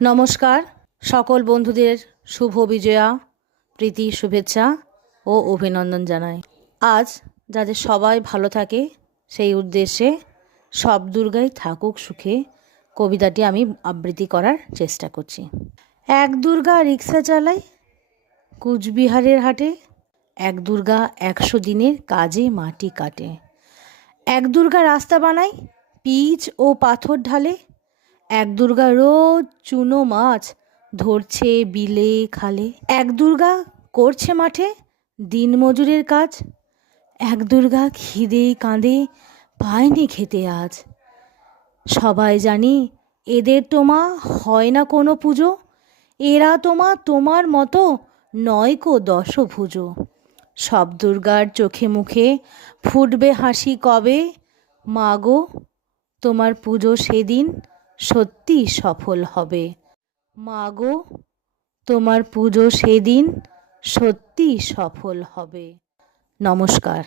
নমস্কার, সকল বন্ধুদের শুভ বিজয়া, প্রীতি, শুভেচ্ছা ও অভিনন্দন জানাই। আজ যাতে সবাই ভালো থাকে সেই উদ্দেশ্যে সব দুর্গাই থাকুক সুখে কবিতাটি আমি আবৃত্তি করার চেষ্টা করছি। এক দুর্গা রিক্সা চালায় কুচবিহারের হাটে, এক দুর্গা 100 দিনের কাজে মাটি কাটে, এক দুর্গা রাস্তা বানায় পিচ ও পাথর ঢালে, এক দুর্গা রোজ চুনো মাছ ধরছে বিলে খালে, এক দুর্গা করছে মাঠে দিনমজুরের কাজ, এক দুর্গা খিদে কাঁদে পায়নি খেতে আজ। সবাই জানি এদের তোমা হয় না কোনো পুজো, এরা তোমার মতো নয়কো দশভুজো। সব দুর্গার চোখে মুখে ফুটবে হাসি কবে, মাগো তোমার পুজো সেদিন সত্যি সফল হবে, মাগো তোমার পুজো সেদিন সত্যি সফল হবে। নমস্কার।